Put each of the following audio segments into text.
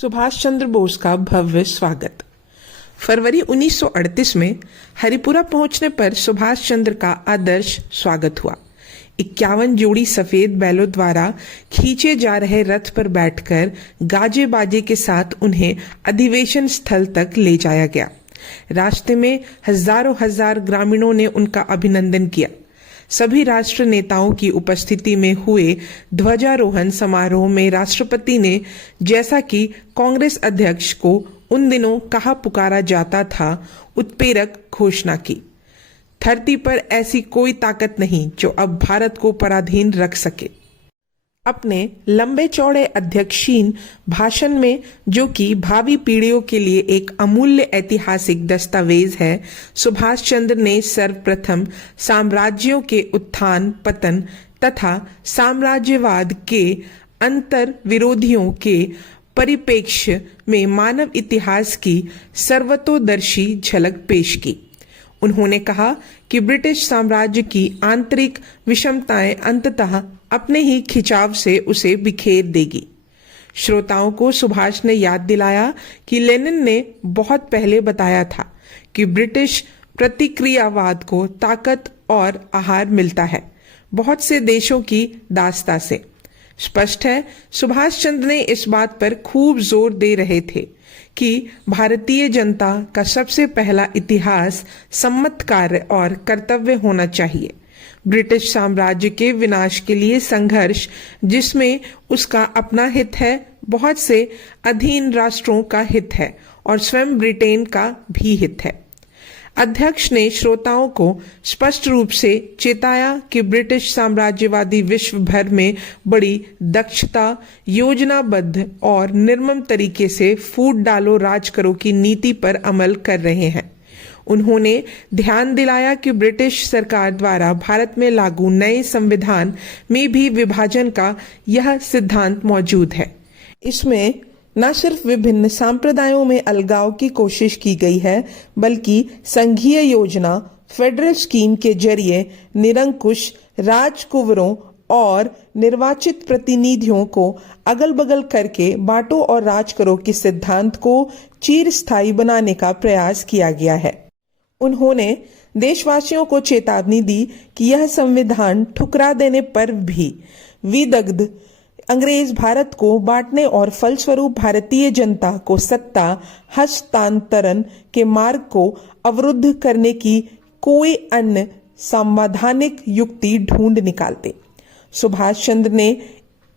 सुभाष चंद्र बोस का भव्य स्वागत। फरवरी 1938 में हरिपुरा पहुंचने पर सुभाष चंद्र का आदर्श स्वागत हुआ। 51 जोड़ी सफेद बैलों द्वारा खींचे जा रहे रथ पर बैठकर गाजे बाजे के साथ उन्हें अधिवेशन स्थल तक ले जाया गया। रास्ते में हजारों हजार ग्रामीणों ने उनका अभिनंदन किया। सभी राष्ट्र नेताओं की उपस्थिति में हुए ध्वजारोहण समारोह में राष्ट्रपति ने, जैसा कि कांग्रेस अध्यक्ष को उन दिनों कहा पुकारा जाता था, उत्प्रेरक घोषणा की। धरती पर ऐसी कोई ताकत नहीं जो अब भारत को पराधीन रख सके। अपने लंबे चौड़े अध्यक्षीय भाषण में, जो कि भावी पीढ़ियों के लिए एक अमूल्य ऐतिहासिक दस्तावेज है, सुभाष चंद्र ने सर्वप्रथम साम्राज्यों के उत्थान पतन तथा साम्राज्यवाद के अंतर विरोधियों के परिप्रेक्ष्य में मानव इतिहास की सर्वतोदर्शी झलक पेश की। उन्होंने कहा कि ब्रिटिश साम्राज्य की आंतरिक विषमताएं अंततः अपने ही खिंचाव से उसे बिखेर देगी। श्रोताओं को सुभाष ने याद दिलाया कि लेनिन ने बहुत पहले बताया था कि ब्रिटिश प्रतिक्रियावाद को ताकत और आहार मिलता है बहुत से देशों की दास्ता से। स्पष्ट है, सुभाष चंद्र ने इस बात पर खूब जोर दे रहे थे कि भारतीय जनता का सबसे पहला इतिहास सम्मत कार्य और कर्तव्य होना चाहिए। ब्रिटिश साम्राज्य के विनाश के लिए संघर्ष, जिसमें उसका अपना हित है, बहुत से अधीन राष्ट्रों का हित है और स्वयं ब्रिटेन का भी हित है। अध्यक्ष ने श्रोताओं को स्पष्ट रूप से चेताया कि ब्रिटिश साम्राज्यवादी विश्व भर में बड़ी दक्षता, योजनाबद्ध और निर्मम तरीके से फूट डालो राज करो की नीति पर अमल कर रहे हैं। उन्होंने ध्यान दिलाया कि ब्रिटिश सरकार द्वारा भारत में लागू नए संविधान में भी विभाजन का यह सिद्धांत मौजूद है। इसमें न सिर्फ विभिन्न संप्रदायों में अलगाव की कोशिश की गई है, बल्कि संघीय योजना फेडरल स्कीम के जरिए निरंकुश राजकुंवरों और निर्वाचित प्रतिनिधियों को अगल बगल करके बांटो और राज करो के सिद्धांत को चिरस्थायी बनाने का प्रयास किया गया है। उन्होंने देशवासियों को चेतावनी दी कि यह संविधान ठुकरा देने पर भी विदग्ध अंग्रेज भारत को बांटने और फलस्वरूप भारतीय जनता को सत्ता हस्तांतरण के मार्ग को अवरुद्ध करने की कोई अन्य संवैधानिक युक्ति ढूंढ निकालते। सुभाष चंद्र ने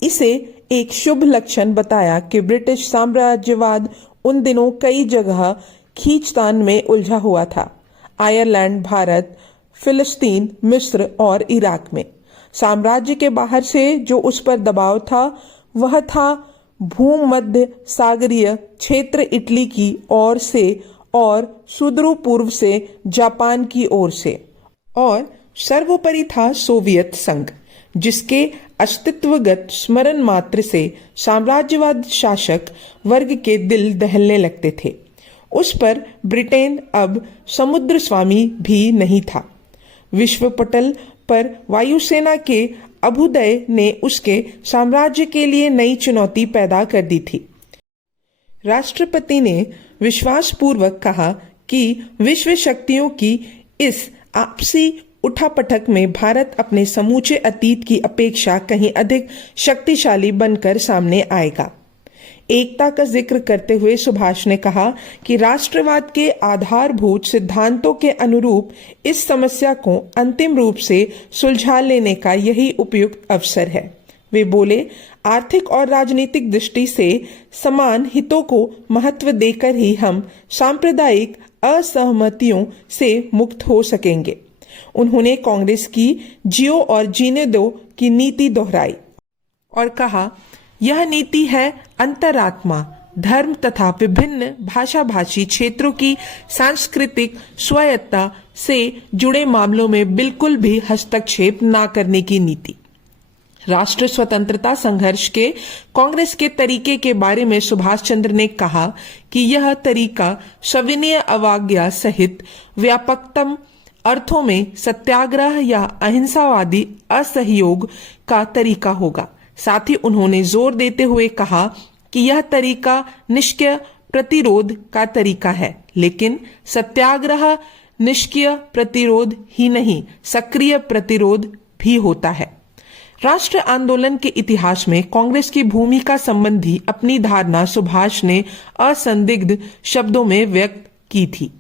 इसे एक शुभ लक्षण बताया कि ब्रिटिश साम्राज्यवाद उन दिनों कई जगह खींचतान में उलझा हुआ था। आयरलैंड, भारत, फिलिस्तीन, मिस्र और इराक में साम्राज्य के बाहर से जो उस पर दबाव था, वह था भूमध्य सागरीय क्षेत्र इटली की ओर से और सुदूर पूर्व से जापान की ओर से, और सर्वोपरि था सोवियत संघ, जिसके अस्तित्वगत स्मरण मात्र से साम्राज्यवाद शासक वर्ग के दिल दहलने लगते थे। उस पर ब्रिटेन अब समुद्र स्वामी भी नहीं था। विश्व पटल पर वायुसेना के अभ्युदय ने उसके साम्राज्य के लिए नई चुनौती पैदा कर दी थी। राष्ट्रपति ने विश्वासपूर्वक कहा कि विश्व शक्तियों की इस आपसी उठापटक में भारत अपने समूचे अतीत की अपेक्षा कहीं अधिक शक्तिशाली बनकर सामने आएगा। एकता का जिक्र करते हुए सुभाष ने कहा कि राष्ट्रवाद के आधारभूत सिद्धांतों के अनुरूप इस समस्या को अंतिम रूप से सुलझा लेने का यही उपयुक्त अवसर है। वे बोले, आर्थिक और राजनीतिक दृष्टि से समान हितों को महत्व देकर ही हम सांप्रदायिक असहमतियों से मुक्त हो सकेंगे। उन्होंने कांग्रेस की जियो और जीने दो की नीति दोहराई और कहा, यह नीति है अंतरात्मा, धर्म तथा विभिन्न भाषा भाषी क्षेत्रों की सांस्कृतिक स्वायत्तता से जुड़े मामलों में बिल्कुल भी हस्तक्षेप न करने की नीति। राष्ट्र स्वतंत्रता संघर्ष के कांग्रेस के तरीके के बारे में सुभाष चंद्र ने कहा कि यह तरीका सविनय अवज्ञा सहित व्यापकतम अर्थों में सत्याग्रह या अहिंसावादी असहयोग का तरीका होगा। साथ ही उन्होंने जोर देते हुए कहा कि यह तरीका निष्क्रिय प्रतिरोध का तरीका है, लेकिन सत्याग्रह निष्क्रिय प्रतिरोध ही नहीं, सक्रिय प्रतिरोध भी होता है। राष्ट्र आंदोलन के इतिहास में कांग्रेस की भूमिका संबंधी अपनी धारणा सुभाष ने असंदिग्ध शब्दों में व्यक्त की थी।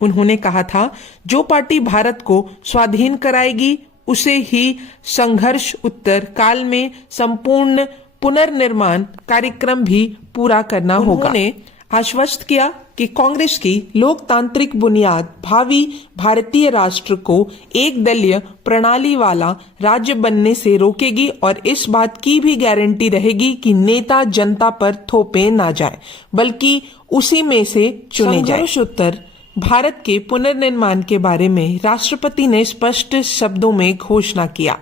उन्होंने कहा था, जो पार्टी भारत को स्वाधीन कराएगी उसे ही संघर्ष उत्तर काल में संपूर्ण पुनर्निर्माण कार्यक्रम भी पूरा करना होगा। उन्होंने आश्वस्त किया कि कांग्रेस की लोकतांत्रिक बुनियाद भावी भारतीय राष्ट्र को एक दलीय प्रणाली वाला राज्य बनने से रोकेगी और इस बात की भी गारंटी रहेगी कि नेता जनता पर थोपे ना जाए, बल्कि उसी में से चुने जाए। संघर्षोत्तर भारत के पुनर्निर्माण के बारे में राष्ट्रपति ने स्पष्ट शब्दों में घोषणा किया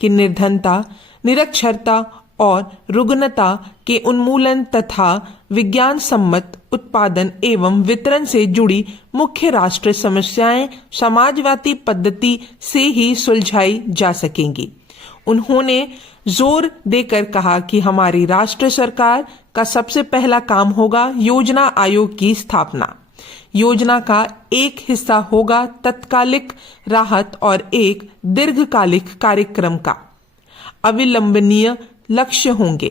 कि निर्धनता, निरक्षरता और रुग्णता के उन्मूलन तथा विज्ञान सम्मत उत्पादन एवं वितरण से जुड़ी मुख्य राष्ट्रीय समस्याएं समाजवादी पद्धति से ही सुलझाई जा सकेंगी। उन्होंने जोर देकर कहा कि हमारी राष्ट्र सरकार का सबसे पहला काम होगा योजना आयोग की स्थापना। योजना का एक हिस्सा होगा तत्कालिक राहत और एक दीर्घकालिक कार्यक्रम का अविलंबनीय लक्ष्य होंगे।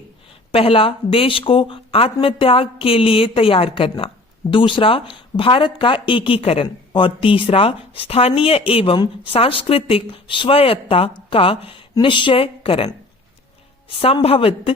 पहला, देश को आत्मत्याग के लिए तैयार करना। दूसरा, भारत का एकीकरण। और तीसरा, स्थानीय एवं सांस्कृतिक स्वायत्तता का निश्चयकरण। संभावित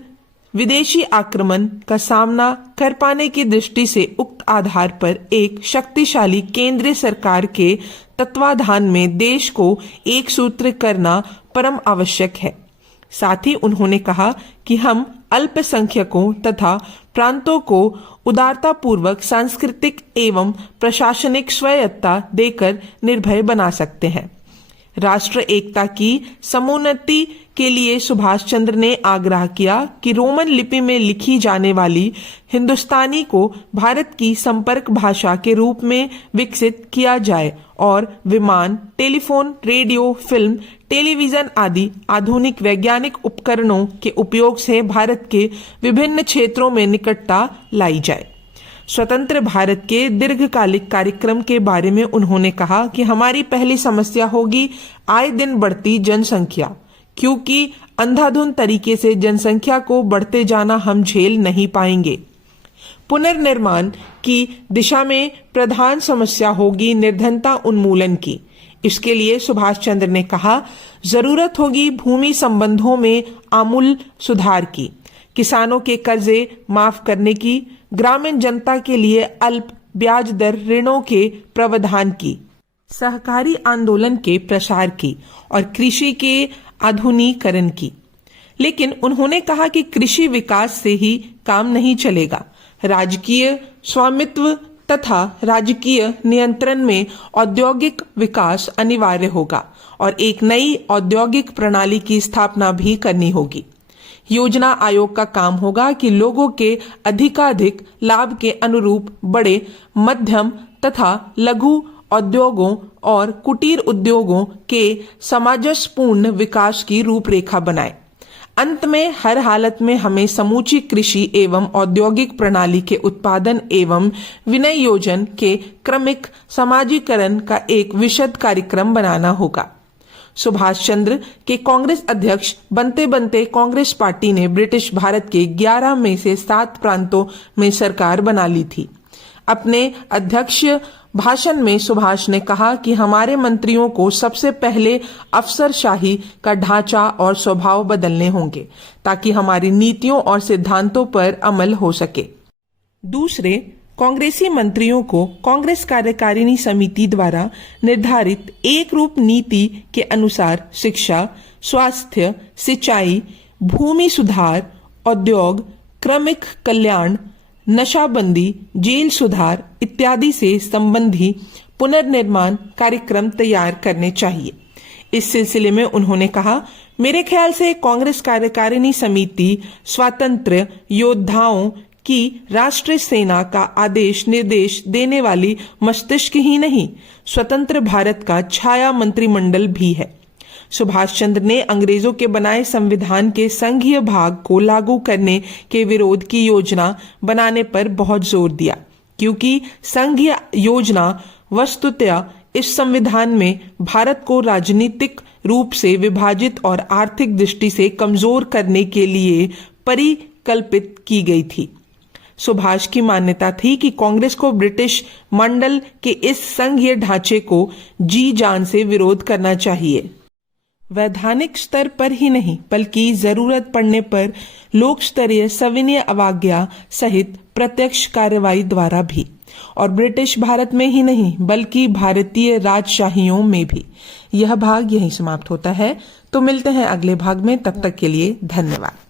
विदेशी आक्रमण का सामना कर पाने की दृष्टि से उक्त आधार पर एक शक्तिशाली केंद्रीय सरकार के तत्वाधान में देश को एक सूत्र करना परम आवश्यक है। साथ ही उन्होंने कहा कि हम अल्पसंख्यकों तथा प्रांतों को उदारतापूर्वक सांस्कृतिक एवं प्रशासनिक स्वायत्तता देकर निर्भय बना सकते हैं। राष्ट्र एकता की समुन्नति के लिए सुभाष चंद्र ने आग्रह किया कि रोमन लिपि में लिखी जाने वाली हिंदुस्तानी को भारत की संपर्क भाषा के रूप में विकसित किया जाए और विमान, टेलीफोन, रेडियो, फिल्म, टेलीविजन आदि आधुनिक वैज्ञानिक उपकरणों के उपयोग से भारत के विभिन्न क्षेत्रों में निकटता लाई जाए। स्वतंत्र भारत के दीर्घकालिक कार्यक्रम के बारे में उन्होंने कहा कि हमारी पहली समस्या होगी आए दिन बढ़ती जनसंख्या, क्योंकि अंधाधुंध तरीके से जनसंख्या को बढ़ते जाना हम झेल नहीं पाएंगे। पुनर्निर्माण की दिशा में प्रधान समस्या होगी निर्धनता उन्मूलन की। इसके लिए सुभाष चंद्र ने कहा, जरूरत होगी भूमि संबंधों में आमूल सुधार की, किसानों के कर्जे माफ करने की, ग्रामीण जनता के लिए अल्प ब्याज दर ऋणों के प्रावधान की, सहकारी आंदोलन के प्रसार की और कृषि के आधुनिकीकरण की। लेकिन उन्होंने कहा कि कृषि विकास से ही काम नहीं चलेगा। राजकीय स्वामित्व तथा राजकीय नियंत्रण में औद्योगिक विकास अनिवार्य होगा और एक नई औद्योगिक प्रणाली की स्थापना भी करनी होगी। योजना आयोग का काम होगा कि लोगों के अधिकाधिक लाभ के अनुरूप बड़े, मध्यम तथा लघु उद्योगों और कुटीर उद्योगों के सामंजस्यपूर्ण विकास की रूपरेखा बनाए। अंत में हर हालत में हमें समूची कृषि एवं औद्योगिक प्रणाली के उत्पादन एवं विनियोजन के क्रमिक समाजीकरण का एक विशद कार्यक्रम बनाना होगा। सुभाष चंद्र के कांग्रेस अध्यक्ष बनते बनते कांग्रेस पार्टी ने ब्रिटिश भारत के 11 में से 7 प्रांतों में सरकार बना ली थी। अपने अध्यक्ष भाषण में सुभाष ने कहा कि हमारे मंत्रियों को सबसे पहले अफसरशाही का ढांचा और स्वभाव बदलने होंगे ताकि हमारी नीतियों और सिद्धांतों पर अमल हो सके। दूसरे, कांग्रेसी मंत्रियों को कांग्रेस कार्यकारिणी समिति द्वारा निर्धारित एक रूप नीति के अनुसार शिक्षा, स्वास्थ्य, सिंचाई, भूमि सुधार, उद्योग, क्रमिक कल्याण, नशाबंदी, जेल सुधार इत्यादि से संबंधी पुनर्निर्माण कार्यक्रम तैयार करने चाहिए। इस सिलसिले में उन्होंने कहा, मेरे ख्याल से कांग्रेस कार्यकारिणी समिति स्वतंत्र योद्धाओं की राष्ट्रीय सेना का आदेश निर्देश देने वाली मस्तिष्क ही नहीं, स्वतंत्र भारत का छाया मंत्रिमंडल भी है। सुभाष चंद्र ने अंग्रेजों के बनाए संविधान के संघीय भाग को लागू करने के विरोध की योजना बनाने पर बहुत जोर दिया, क्योंकि संघीय योजना वस्तुतः इस संविधान में भारत को राजनीतिक रूप से विभाजित और आर्थिक दृष्टि से कमजोर करने के लिए परिकल्पित की गई थी। सुभाष की मान्यता थी कि कांग्रेस को ब्रिटिश मंडल के इस संघीय ढांचे को जी जान से विरोध करना चाहिए, वैधानिक स्तर पर ही नहीं बल्कि जरूरत पड़ने पर लोक स्तरीय सविनय अवज्ञा सहित प्रत्यक्ष कार्रवाई द्वारा भी, और ब्रिटिश भारत में ही नहीं बल्कि भारतीय राजशाहियों में भी। यह भाग यहीं समाप्त होता है। तो मिलते हैं अगले भाग में, तब तक के लिए धन्यवाद।